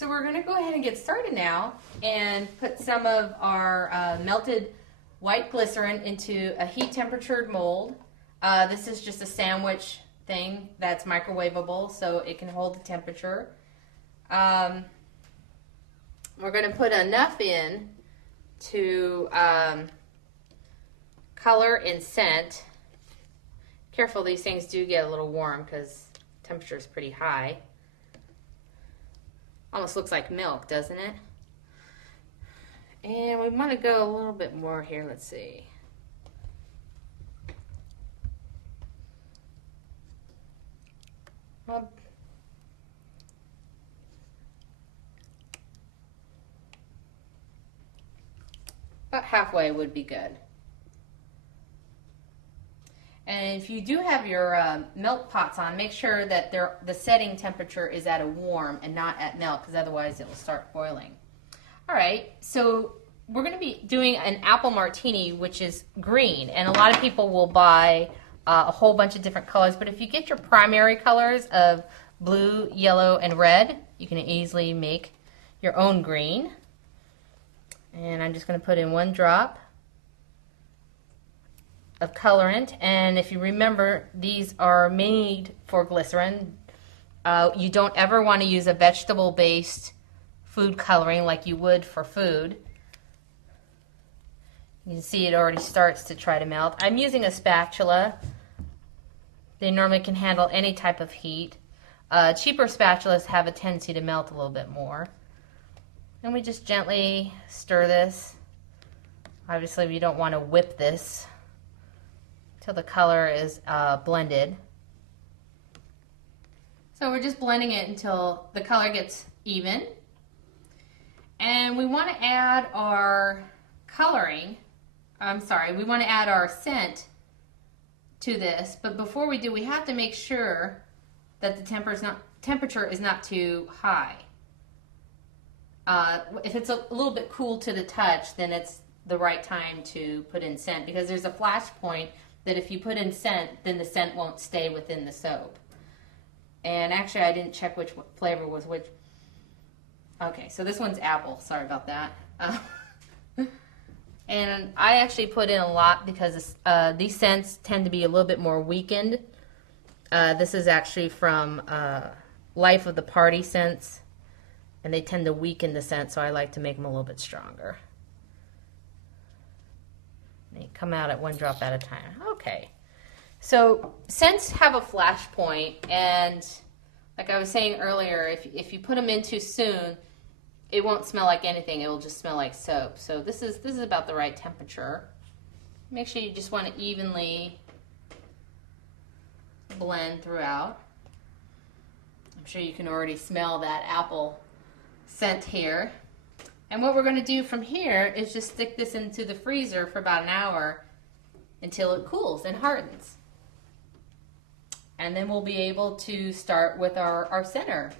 So we're going to go ahead and get started now and put some of our melted white glycerin into a heat temperatured mold. This is just a sandwich thing that's microwavable, so it can hold the temperature. We're going to put enough in to color and scent. Careful, these things do get a little warm because temperature is pretty high. Almost looks like milk, doesn't it? And we want to go a little bit more here. Let's see. About halfway would be good. And if you do have your milk pots on, make sure that the setting temperature is at a warm and not at melt, because otherwise it will start boiling. All right, so we're going to be doing an apple martini, which is green, and a lot of people will buy a whole bunch of different colors, but if you get your primary colors of blue, yellow, and red, you can easily make your own green. And I'm just going to put in 1 drop of colorant, and if you remember, these are made for glycerin. You don't ever want to use a vegetable-based food coloring like you would for food. You can see it already starts to try to melt. I'm using a spatula. They normally can handle any type of heat. Cheaper spatulas have a tendency to melt a little bit more. And we just gently stir this. Obviously, we don't want to whip this till the color is blended. So we're just blending it until the color gets even. And we want to add our coloring, we want to add our scent to this, but before we do, we have to make sure that the temperature is not too high. If it's a little bit cool to the touch, then it's the right time to put in scent, because there's a flash point that if you put in scent, then the scent won't stay within the soap. And actually, I didn't check which flavor was which. Okay, so this one's apple. Sorry about that. And I actually put in a lot because these scents tend to be a little bit more weakened. This is actually from Life of the Party scents, and they tend to weaken the scent, so I like to make them a little bit stronger. They come out at 1 drop at a time. Okay. So scents have a flash point, and like I was saying earlier, if you put them in too soon, it won't smell like anything. It will just smell like soap. So this is about the right temperature. Make sure you just want to evenly blend throughout. I'm sure you can already smell that apple scent here. And what we're going to do from here is just stick this into the freezer for about an hour until it cools and hardens. And then we'll be able to start with our center